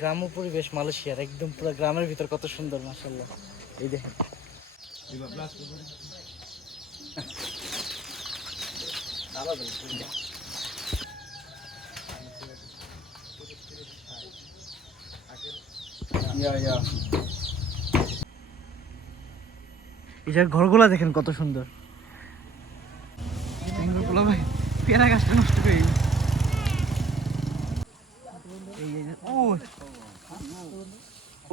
গ্রাম্য পরিবেশ মালয়েশিয়ার একদম পুরো গ্রামের ভিতর কত সুন্দর মাশাআল্লাহ। এই দেখেন এটার ঘরগুলা দেখেন কত সুন্দর। ভাই পেয়ারা গাছটা নষ্ট করে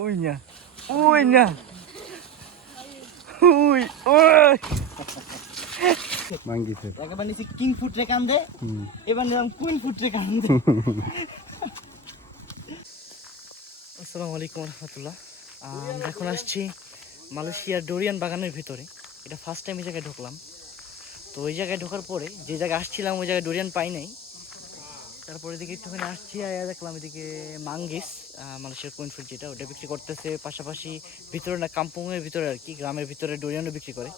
ওই না ওই না ওই ওই মাঙ্গিছে একবার নিচে কিং ফুট রে কান্দে, এবার নিলাম কুইন ফুট রে কান্দে। আসসালামু আলাইকুম রহমতুল্লাহ। আমরা এখন আসছি মালয়েশিয়ার ডোরিয়ান বাগানের ভিতরে। এটা ফার্স্ট টাইম এই জায়গায় ঢুকলাম। তো ওই জায়গায় ঢোকার পরে যে জায়গায় আসছিলাম ওই জায়গায় ডোরিয়ান পাই নাই। তারপরে এদিকে একটুখানি আসছি আর দেখলাম এদিকে মাঙ্গিস মালয়েশিয়ার কুইন ফ্রুট যেটা ওটা বিক্রি করতেছে, পাশাপাশি ভিতরে না কাম্পুংয়ের ভিতরে আর কি গ্রামের ভিতরে ডোরিয়ানও বিক্রি করে।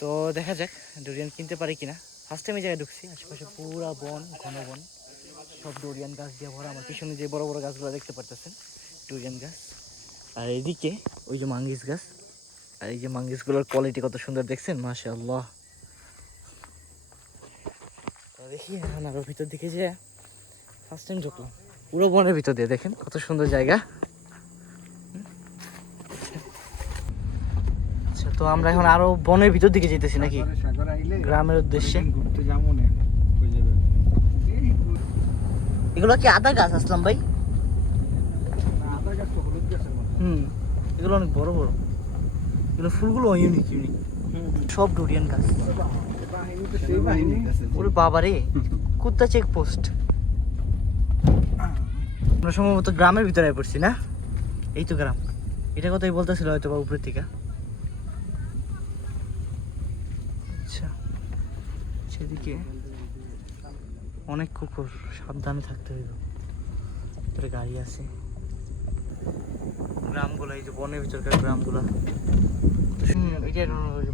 তো দেখা যাক ডোরিয়ান কিনতে পারি কিনা। ফার্স্ট টাইম এই জায়গায় ঢুকছি, আশেপাশে পুরা বন, ঘন বন, সব ডোরিয়ান গাছ দিয়ে ভরা। আমার পিছনে যে বড় বড় গাছগুলো দেখতে পারতেছেন ডোরিয়ান গাছ, আর এইদিকে ওই যে মাঙ্গিস গাছ। আর এই যে মাঙ্গিসগুলোর কোয়ালিটি কত সুন্দর দেখছেন মাশাআল্লাহ। তো দেখি এখন আরো ভিতর দিকে যে ফার্স্ট টাইম ঢুকলাম পুরো বনের ভিতর দিয়ে, দেখেন কত সুন্দর জায়গা। আচ্ছা তো আমরা এখন আরো বনের ভিতর দিকে যেতেছি নাকি গ্রামের উদ্দেশ্যে। এগুলো কি আদা গাছ আসলাম ভাই? এগুলো অনেক বড় বড়, এগুলো ফুলগুলো ইউনিক ইউনিক, সব ডোরিয়ান গাছ। ওরে বাবা রে, কুত্তা চেকপোস্ট। আমরা সম্ভবত গ্রামের ভিতরে পড়ছি না? এই তো গ্রাম, এটা কথাই বলতেছিল হয়তো বা উপরের থেকে। আচ্ছা সেদিকে অনেক কুকুর, সাবধানে থাকতে হইব, ভিতরে গাড়ি আছে। গ্রামগুলো এই যে বনের ভিতরকার গ্রামগুলো,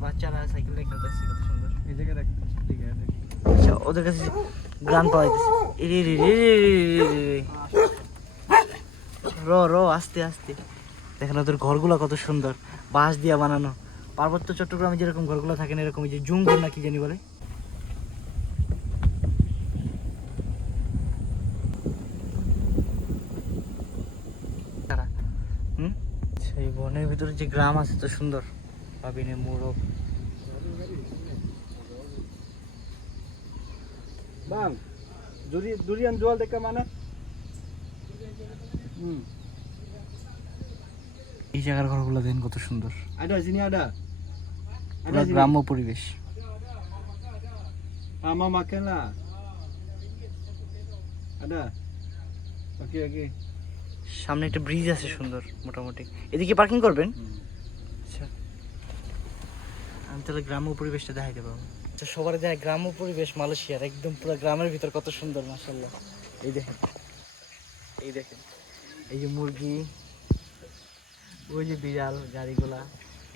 বাচ্চারা সাইকেল নিয়ে খেলতেছে কত সুন্দর। এই জায়গায় আচ্ছা ওদের কাছে গান পাওয়া যাচ্ছে। র র আস্তে আস্তে দেখেন ওদের ঘরগুলো কত সুন্দর, বাঁশ দিয়া বানানো। পার্বত্য চট্টগ্রামে যেরকম ঘরগুলো থাকেন এরকম এই যে জুমঘর না কি জানি বলে। সেই বনের ভিতরে যে গ্রাম আছে তো সুন্দর, পাবিনে মোরগ। বাং durian jual dekat mana? এই জায়গার ঘরগুলো দেখেন কত সুন্দর, Ada sini ada. পুরো গ্রাম্য পরিবেশ। Mama makan lah. Ada. Okey okey. সামনে একটা ব্রিজ আছে সুন্দর মোটামুটি, এদিকে পার্কিং করবেন। আচ্ছা আমি তাহলে গ্রাম্য পরিবেশটা দেখাইতে পারবো। আচ্ছা সবার দেখা গ্রাম্য পরিবেশ মালয়েশিয়ার একদম পুরো গ্রামের ভিতর কত সুন্দর মাশাআল্লাহ। এই দেখেন এই দেখেন এই যে মুরগি, ওই যে বিড়াল, গাড়িগুলা,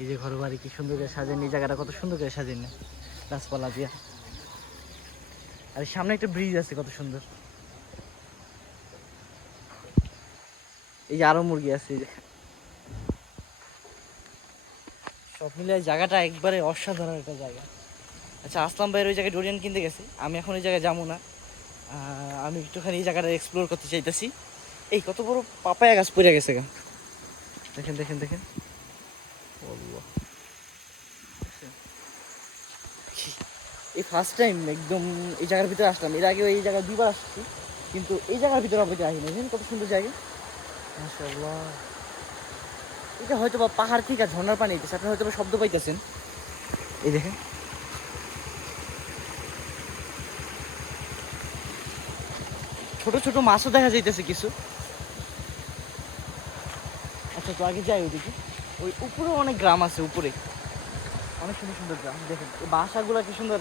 এই যে ঘর বাড়ি কি সুন্দর করে সাজেন। এই জায়গাটা কত সুন্দর করে সাজেন না গাছপালা দিয়া। আর সামনে একটা ব্রিজ আছে কত সুন্দর। এই যে আরো মুরগি আছে, এই যে সব মিলে জায়গাটা একবারে অসাধারণ একটা জায়গা। আচ্ছা আসলাম ভাইয়ের ওই জায়গায় ডোরিয়ান কিনতে গেছে, আমি এখন ওই জায়গায় যাবো না। আমি একটুখানি এই জায়গাটা এক্সপ্লোর করতে চাইতেছি। এই কত বড় পাপায়া গাছ পড়ে গেছে গা, দেখেন দেখেন দেখেন। এই ফার্স্ট টাইম একদম এই জায়গার ভিতরে আসলাম। এর আগে এই জায়গায় দুবার আসছি, কিন্তু এই জায়গার ভিতরে আমি আসি না। কত সুন্দর জায়গা মাশাআল্লাহ। এটা হয়তো বা পাহাড় থেকে ঝর্ণার পানি দিতেছে, আপনি হয়তো বা শব্দ পাইতেছেন। এই দেখেন ছোট ছোট মাছও দেখা যাইতেছে কিছু। আচ্ছা তো আগে যাই ওইদিকে, ওই উপরে অনেক গ্রাম আছে, উপরে অনেক সুন্দর সুন্দর গ্রাম। দেখেন এই বাসাগুলো কি সুন্দর,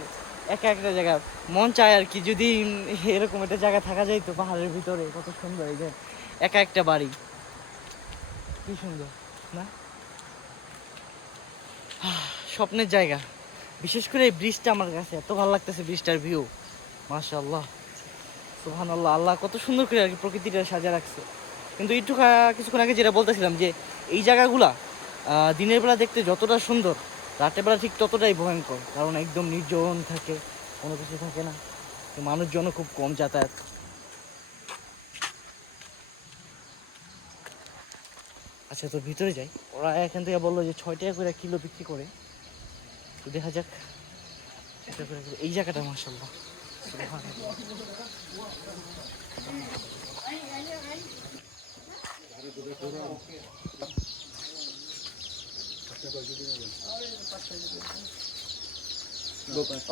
একা একটা জায়গা। মন চায় আর কি যদি এরকম একটা জায়গা থাকা যায় তো পাহাড়ের ভিতরে কত সুন্দর। এই যে একা একটা বাড়ি, কি সুন্দর না? স্বপ্নের জায়গা। বিশেষ করে এই ব্রিজটা আমার কাছে এত ভালো লাগতেছে, ব্রিজটার ভিউ মাশাআল্লাহ সুবহানাল্লাহ। আল্লাহ কত সুন্দর করে আর কি প্রকৃতিটা সাজিয়ে রাখছে। কিন্তু একটু কিছুক্ষণ আগে যেটা বলতেছিলাম যে এই জায়গাগুলা দিনের বেলা দেখতে যতটা সুন্দর, রাতের বেলা ঠিক ততটাই ভয়ঙ্কর, কারণ একদম নির্জন থাকে, কোনো কিছু থাকে না, তো মানুষজনও খুব কম যাতায়াত। আচ্ছা, তো ভিতরে যাই। ওরা এখান থেকে বললো যে 6 টাকা করে কিলো বিক্রি করে, তো দেখা যাক। 6 টাকা করে কিলো। এই জায়গাটা মাশাআল্লাহ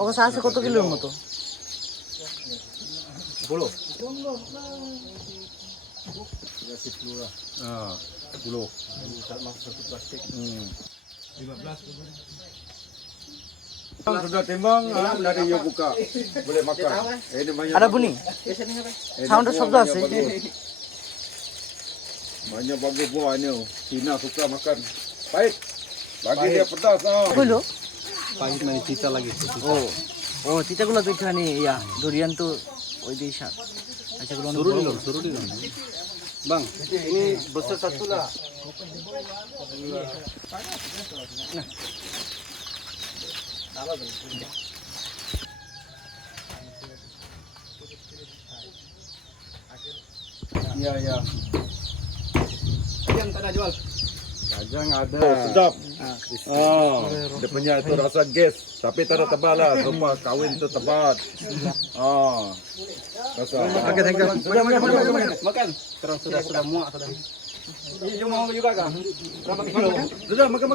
অবশ্য আছে কত কিলোর মতো? Bulu. Ah, bulu. Satu plastik. 15. Sudah timbang, dari yuk buka. Boleh makan. Ini banyak. Ada bunyi? Sound শব্দ আছে। Banyak bagus buah ini. Cina suka makan. Baik. Bagi dia pedas. হইলো Pahit মানে চিতা লাগে। ও ও চিতাগুলো তো একটুখানি ইয়া, ডোরিয়ান তো ওই দিয়ে শাক। আচ্ছা, গুলো Suruh dulu. Bang, ini besar satu lah. Iya, iya. Kajang tak ada jual. Kajang ada. Oh, sedap. Oh, dia punya itu rasa gas, tapi tak ada tebal lah. Semua kawin itu tebal. Oh. Rasa. Oke, thank you. Sudah makan. Makan. Terus sudah muak sudah. Ini mau juga kan? Berapa kilo? Sudah makan.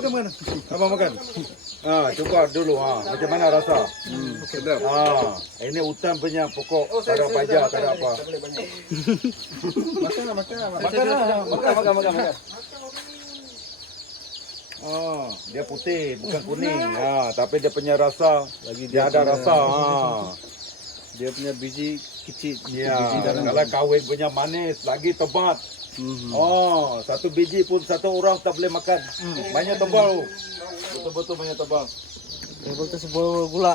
Abang makan. Coba dulu macam mana rasa? Sedap. Ini hutan punya pokok, tak ada pajak, tak ada apa. Makan. Dia putih, bukan kuning. Tapi dia punya rasa, dia ada rasa. Dia punya biji kecil. Ya, kalau kawin punya manis, lagi tebal. Satu biji pun satu orang tak boleh makan. Banyak tebal. Betul-betul banyak tebal. এই বলতেছে বড় বড় গুলা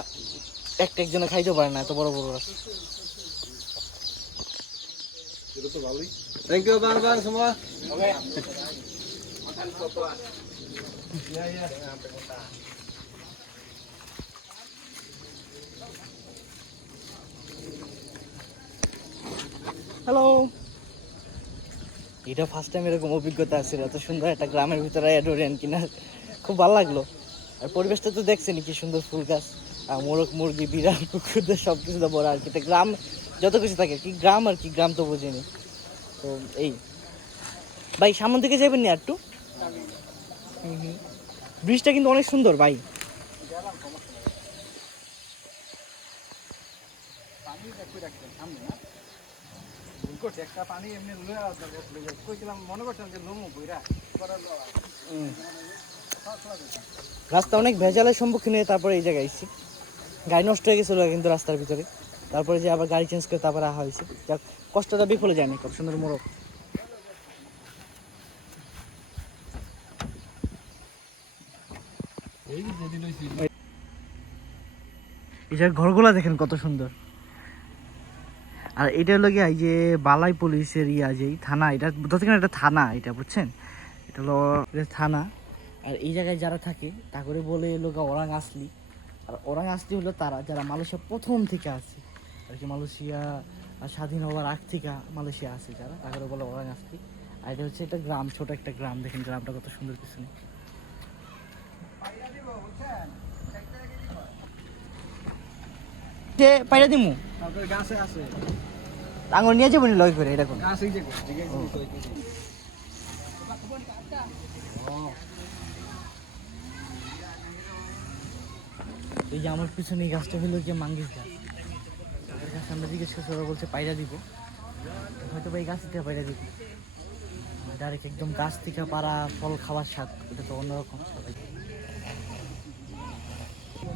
একটা একজনে খাইতে পারে না, এত বড় বড় আছে। Itu tuh Bali. Thank you bang semua. Oke. Makan sotoan. Iya. Hello, এটা ফার্স্ট টাইম এরকম অভিজ্ঞতা আছে, এত সুন্দর একটা গ্রামের ভিতরে ডোরিয়ান কিনা, খুব ভালো লাগলো। আর পরিবেশটা তো দেখছেন কি সুন্দর, ফুল গাছ আর মোরগ মুরগি বিড়াল কুকুরদের সব কিছু তো বড় আর কি, গ্রাম যত কিছু থাকে কি গ্রাম আর কি, গ্রাম তো বুঝিনি। তো এই ভাই সামন থেকে যাবেন না একটু, ব্রিজটা কিন্তু অনেক সুন্দর ভাই। রাস্তা অনেক ভেজালের সম্মুখীন হয়ে তারপরে এই জায়গায় এসেছি। গাড়ি নষ্ট হয়ে গেছিল কিন্তু রাস্তার ভিতরে, তারপরে যে আবার গাড়ি চেঞ্জ করে তারপরে আসা হয়েছে। যাক, কষ্টটা বিফলে যায়নি, খুব সুন্দর মোড়ক। এই যে ঘরগুলা দেখেন কত সুন্দর। আর এটা হলো গিয়ে এই যে বালাই পুলিশের যেই থানা, এটা ধরতে গেলে একটা থানা, এটা বুঝছেন, এটা হলো থানা। আর এই জায়গায় যারা থাকে তা করে বলে লোক ওরাং আসলি। আর ওরাং আসলি হলো তারা যারা মালয়েশিয়া প্রথম থেকে আছে আর কি, মালয়েশিয়া স্বাধীন হওয়ার আগ থেকে মালয়েশিয়া আছে যারা, তা করে বলে ওরাং আসলি। আর এটা হচ্ছে একটা গ্রাম, ছোট একটা গ্রাম, দেখেন গ্রামটা কত সুন্দর পিছনে। যে পাইরা দিমু গাছে আছে। আঙুর নিয়ে যাবো নি লয় করে এরকম। এই যে আমার পিছনে এই গাছটা হলো যে মাঙ্গিস গাছ, ওদের কাছে আমরা জিজ্ঞেস করছি, ওরা বলছে পায়রা দিব, হয়তো বা এই গাছ থেকে পায়রা দিব। ডাইরেক্ট একদম গাছ থেকে পাড়া ফল খাওয়ার স্বাদ, এটা তো অন্যরকম।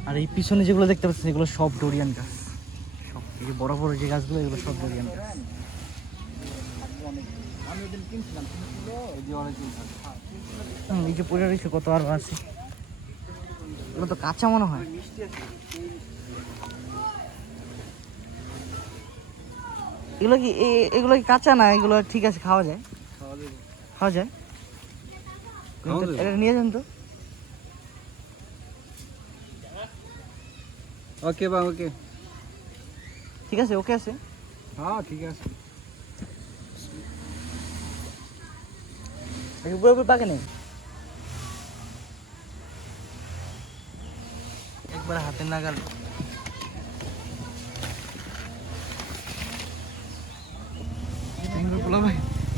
আর এই পিছনে যেগুলো দেখতে পাচ্ছেন এগুলো সব ডোরিয়ান গাছ, সব এই যে বড় বড় যে গাছগুলো এগুলো সব ডোরিয়ান গাছ। এই যে পড়ে রয়েছে কত আরো আছে, এগুলো তো কাঁচা মনে হয়। এগুলো কি কাঁচা না, এগুলো ঠিক আছে খাওয়া যায়? খাওয়া যায় খাওয়া যাবে। এটা নিয়ে যান তো ওকে বা ওকে ঠিক আছে ওকে আছে হ্যাঁ ঠিক আছে উপরে উপরে পাকে নেই একবার হাতে নাগাল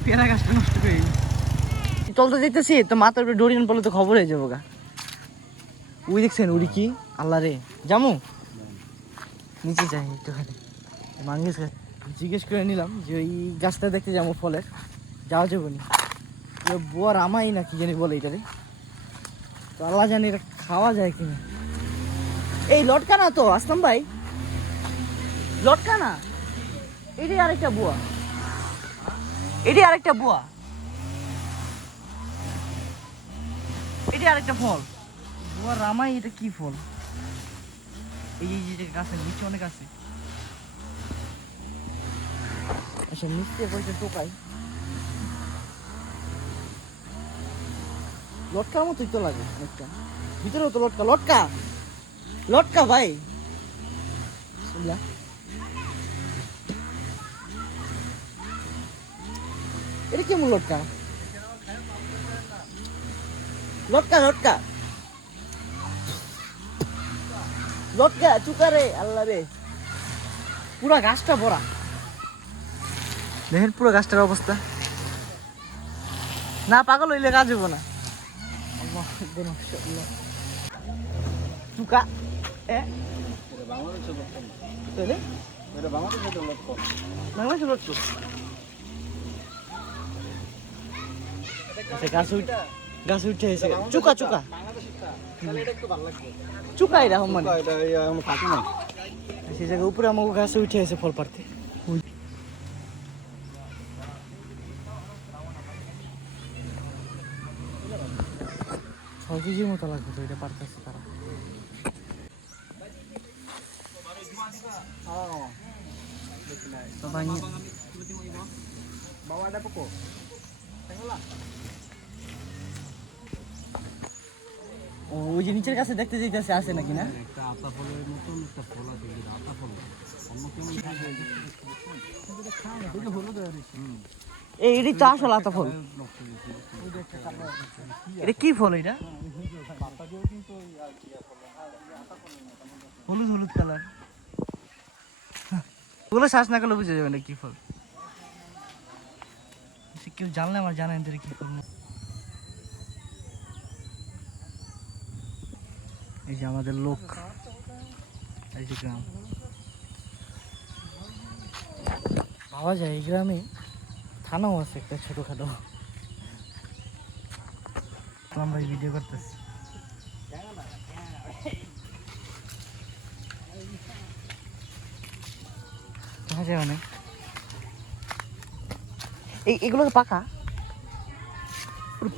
পেয়ারা গাছটা নষ্ট করে চলতে যেতেছি তো মাথার উপরে ডোরিয়ান বলে তো খবর হয়ে যাবো গা উই দেখছেন উড়ি কি আল্লাহ রে জামু নিচে যাই একটুখানি মাঙ্গিস গাছ জিজ্ঞেস করে নিলাম যে ওই গাছটা দেখতে যাবো ফলের যাওয়া যাবো নি বুয়ার আমাই না কি জানি বলে এটারে তো আল্লাহ জানি এটা খাওয়া যায় কিনা এই লটকা না তো আসলাম ভাই লটকা না এটাই আরেকটা বুয়া এটাই আরেকটা বুয়া এটাই আরেকটা ফল বুয়া রামাই এটা কি ফল এই যে গাছের নিচে অনেক আছে আচ্ছা নিচে কয়েকটা টোকাই লটকার মতোই তো লাগে অনেকটা ভিতরেও তো লটকা লটকা লটকা ভাই বুঝলা এটা কেমন লটকা লটকা লটকা লটকা চুকা রে আল্লাহ রে পুরা গাছটা ভরা দেখেন পুরো গাছটার অবস্থা না পাগল হইলে কাজ হবো না চুকা এ তাহলে বাংলাদেশের লটকন গাছ উঠে এসে চুকা চুকা চুকা এটা মানে সেই জায়গায় উপরে আমাকে গাছে উঠে এসে ফল পারতে ছয় কেজির মতো লাগবে তো এটা পারতেছে তারা ওই যে নিচের কাছে দেখতে যেতেছে আছে নাকি না এইটাই তো আসল আতা ফল এটা কি ফল এটা হলুদ হলুদ কালার ওগুলো শ্বাস না করলে বুঝে যাবে না কি ফল কেউ জানলে আমার জানেন তোর কি ফল এই যে আমাদের লোক এই যে গ্রাম পাওয়া যায় এই গ্রামে থানাও আছে একটা ছোটখাটো আমরা ভিডিও করতেছি দেখা যায় অনেক এগুলো পাকা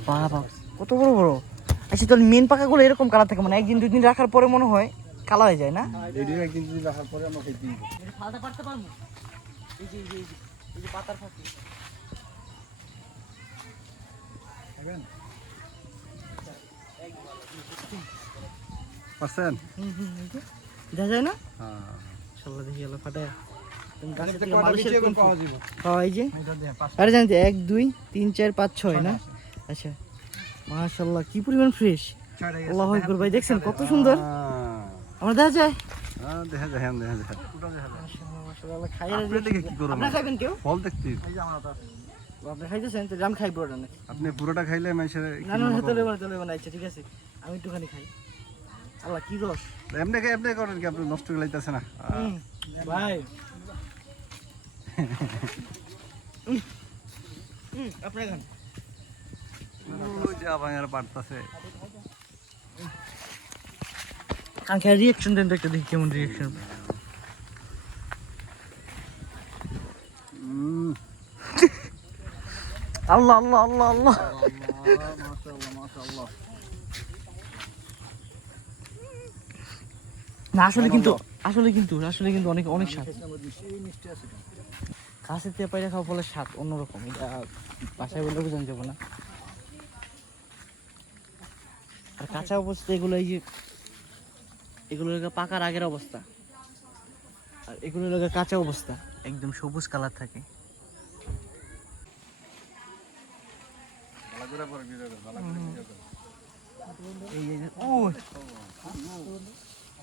বাবা কত বড় বড় আচ্ছা তাহলে মেন পাকাগুলো এরকম কালার থাকে মানে একদিন দুই দিন রাখার পরে মনে হয় কালো হয়ে যায় না একদিন যদি রাখার পরে আমরা খেতে দিব ফালটা পারতে পারবো এই যে পাতার ফাঁকি পারছেন দেখা যায় না হ্যাঁ ইনশাআল্লাহ দেখি গেল ফাটায় তুমি গাছে গাছে থেকে কয়টা মালয়েশিয়ার নিচে কোন পাওয়া যাবে হ্যাঁ এই যে এটা দে আরে জানতে 1 2 3 4 5 6 না আচ্ছা মাশাআল্লাহ কি পরিমাণ ফ্রেশ আল্লাহু আকবার ভাই দেখছেন কত সুন্দর আমরা দেখা যায় হ্যাঁ দেখা যায় দেখা যায় মাশাআল্লাহ খাইয়া আপনি দেখে কি করবেন আপনি খাবেন কেউ ফল দেখতে আপনি খাইতেছেন তো আমি খাই পুরোটা না আপনি পুরোটা খাইলে মানুষের না না চলে না আচ্ছা ঠিক আছে আমি একটুখানি খাই আল্লাহ কি রস এমনি করেন কি আপনি নষ্ট করে লাইতেছে না ভাই আপনি খান যা ভাঙার পারতাছে কাঙ্ক্ষা রিয়াকশন দেন তো একটা দেখি কেমন রিয়াকশন আল্লাহ আল্লাহ আল্লাহ আল্লাহ মাশাআল্লাহ না আসলে কিন্তু অনেক স্বাদ কাছে তেপাইটা খাওয়া ফলে স্বাদ অন্যরকম এটা বাসায় বললে বোঝানো যাবো না। আর কাঁচা অবস্থা এগুলো, এই যে এগুলো পাকার আগের অবস্থা, আর এগুলো কাঁচা অবস্থা একদম সবুজ কালার থাকে। এই যে ওই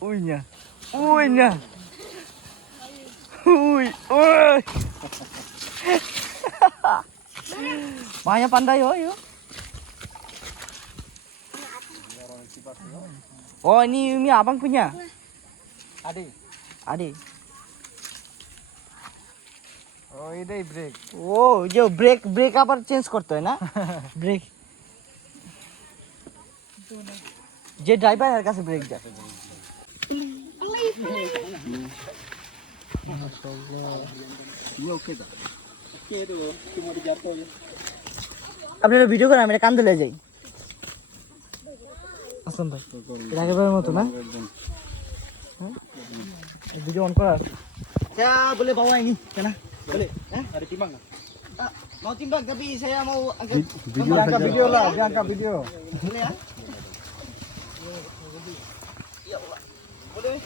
ওই না ওই না ওই ওই banyak pandai oh yuk. Oh ini abang punya. Adik. Oh ini break. Oh जो ब्रेक আবার চেঞ্জ করতে হয় না? ব্রেক যে ড্রাইভারের কাছে ব্রেক যায়। আপনারা ভিডিও করেন, আমি কান্দে লে যাই। আসলাম ভাই এর আগেরবারের মতো না, ভিডিও অন করার boleh bawa ini sana boleh ada timbang nggak? Mau timbang tapi saya mau angkat Video lah, diangkat video. boleh ya? Ya Allah boleh.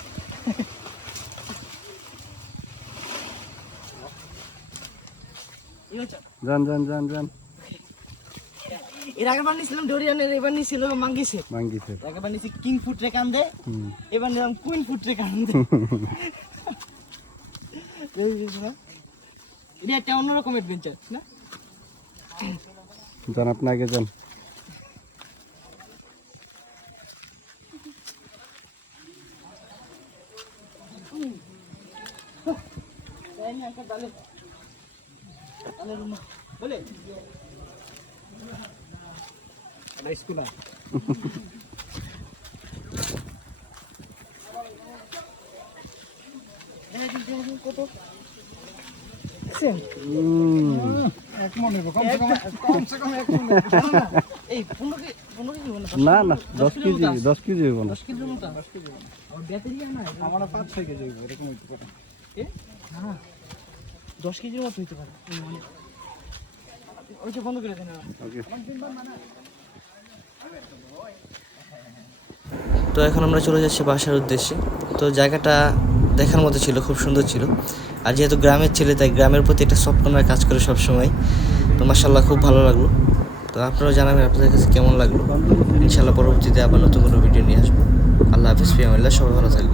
যান এর আগেবার নিয়েছিলাম ডোরিয়ানের, এবার নিয়েছিল মাঙ্গিসের। আগেবার নিয়েছি কিং ফুট রে কান্দে, এবার নিলাম কুইন ফুট রে কান্দে। এটা একটা অন্যরকম অ্যাডভেঞ্চার না? যান আপনি আগে যান। Ini angkat balik. Balik rumah. Boleh? Ada sekolah. কত? এক মন নেব, কমসে কম এক মন নেব। এই 15 কেজি হবে না 10 কেজি হইব না। 10 কেজির মতো। আর ব্যাটারি না আমার 5-6 কেজি হইব, এরকম হইতে পারে। না 10 কেজির মতো হইতে পারে। ওইটা বন্ধ করে দেন। ওকে। তো এখন আমরা চলে যাচ্ছি বাসার উদ্দেশ্যে। তো জায়গাটা দেখার মতো ছিল, খুব সুন্দর ছিল। আর যেহেতু গ্রামের ছেলে, তাই গ্রামের প্রতি একটা সফট কর্নার কাজ করে সবসময়। তো মাশাআল্লাহ খুব ভালো লাগলো। তো আপনারাও জানাবেন আপনাদের কাছে কেমন লাগলো। ইনশাআল্লাহ পরবর্তীতে আবার নতুন কোনো ভিডিও নিয়ে আসবো। আল্লাহ হাফিজ, ফিয়ামাল্লাহ, সবাই ভালো থাকবেন।